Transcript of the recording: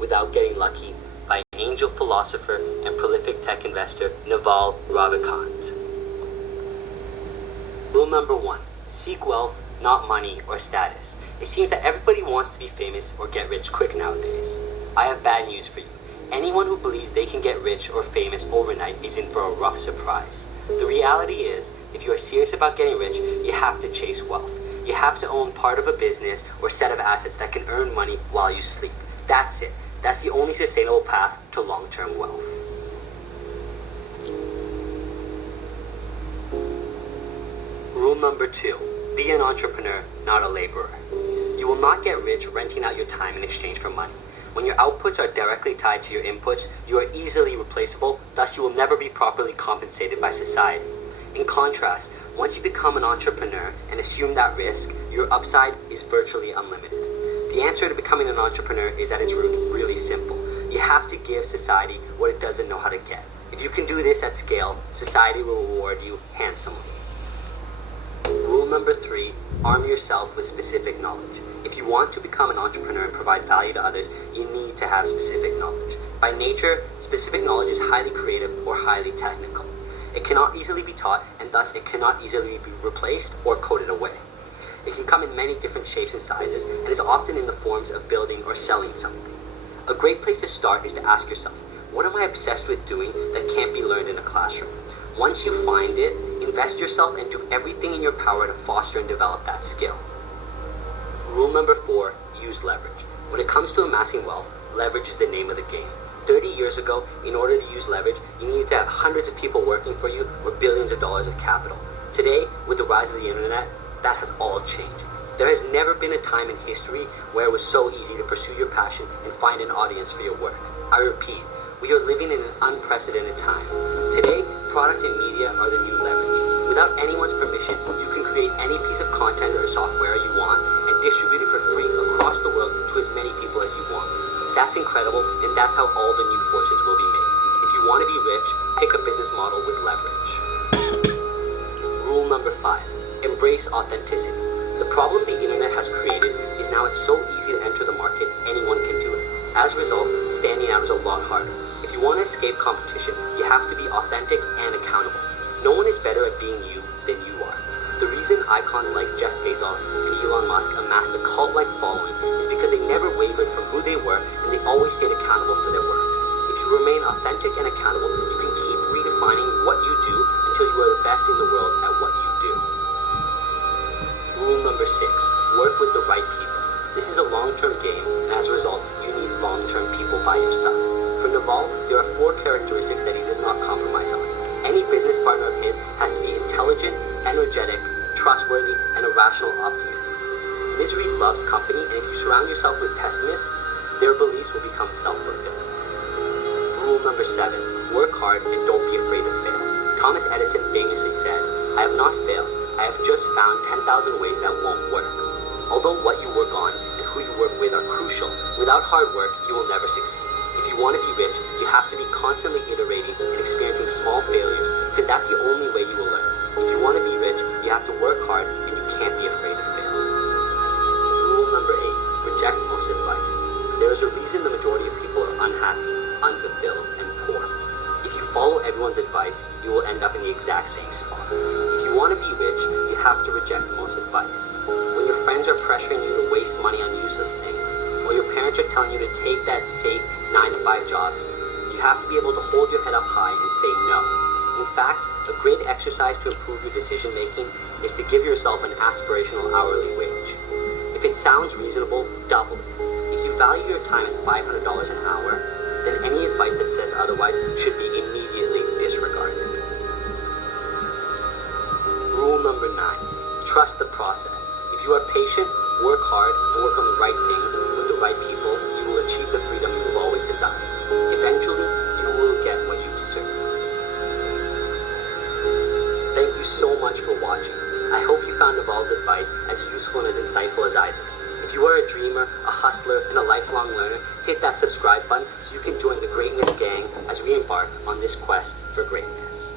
Without Getting Lucky by angel philosopher and prolific tech investor Naval Ravikant. Rule number 1. Seek wealth, not money or status. It seems that everybody wants to be famous or get rich quick nowadays. I have bad news for you. Anyone who believes they can get rich or famous overnight is in for a rough surprise. The reality is, if you are serious about getting rich, you have to chase wealth. You have to own part of a business or set of assets that can earn money while you sleep. That's it. That's the only sustainable path to long-term wealth. Rule number 2. Be an entrepreneur, not a laborer. You will not get rich renting out your time in exchange for money. When your outputs are directly tied to your inputs, you are easily replaceable, thus you will never be properly compensated by society. In contrast, once you become an entrepreneur and assume that risk, your upside is virtually unlimited. The answer to becoming an entrepreneur is at its root really simple. You have to give society what it doesn't know how to get. If you can do this at scale, society will reward you handsomely. Rule number 3, arm yourself with specific knowledge. If you want to become an entrepreneur and provide value to others, you need to have specific knowledge. By nature, specific knowledge is highly creative or highly technical. It cannot easily be taught, and thus it cannot easily be replaced or coded away. It can come in many different shapes and sizes, and is often in the forms of building or selling something. A great place to start is to ask yourself, what am I obsessed with doing that can't be learned in a classroom? Once you find it, invest yourself and do everything in your power to foster and develop that skill. Rule number 4, use leverage. When it comes to amassing wealth, leverage is the name of the game. 30 years ago, in order to use leverage, you needed to have hundreds of people working for you or billions of dollars of capital. Today, with the rise of the internet, that has all changed. There has never been a time in history where it was so easy to pursue your passion and find an audience for your work. I repeat, we are living in an unprecedented time. Today, product and media are the new leverage. Without anyone's permission, you can create any piece of content or software you want and distribute it for free across the world to as many people as you want. That's incredible, and that's how all the new fortunes will be made. If you want to be rich, pick a business model with leverage. Rule number 5, embrace authenticity. The problem the internet has created is now it's so easy to enter the market, anyone can do it. As a result, standing out is a lot harder. If you want to escape competition, you have to be authentic and accountable. No one is better at being you than you are. The reason icons like Jeff Bezos and Elon Musk amassed a cult-like following is because they never wavered from who they were and they always stayed accountable for their work. If you remain authentic and accountable, you can keep redefining what you do until you are the best in the world at what you do. Rule number 6, work with the right people. This is a long-term game, and as a result, you need long-term people by your side. For Naval, there are 4 characteristics that he does not compromise on. Any business partner of his has to be intelligent, energetic, trustworthy, and a rational optimist. Misery loves company, and if you surround yourself with pessimists, their beliefs will become self-fulfilling. Rule number 7, work hard and don't be afraid to fail. Thomas Edison famously said, "I have not failed, I have just found 10,000 ways that won't work." Although what you work on and who you work with are crucial, without hard work, you will never succeed. If you want to be rich, you have to be constantly iterating and experiencing small failures, because that's the only way you will learn. If you want to be rich, you have to work hard and you can't be afraid to fail. Rule number 8, reject most advice. There is a reason the majority of people are unhappy, unfulfilled, and poor. If you follow everyone's advice, you will end up in the exact same spot. If you want to be rich, you have to reject most advice. When your friends are pressuring you to waste money on useless things, or your parents are telling you to take that safe 9-to-5 job, you have to be able to hold your head up high and say no. In fact, a great exercise to improve your decision making is to give yourself an aspirational hourly wage. If it sounds reasonable, double it. If you value your time at $500 an hour, then any advice that says otherwise should be immediately disregarded. Rule number 9, trust the process. If you are patient, work hard, and work on the right things with the right people, you will achieve the freedom you have always desired. Eventually, you will get what you deserve. Thank you so much for watching. I hope you found Naval's advice as useful and as insightful as I did. If you are a dreamer, a hustler, and a lifelong learner, hit that subscribe button so you can join the Greatness Gang as we embark on this quest for greatness.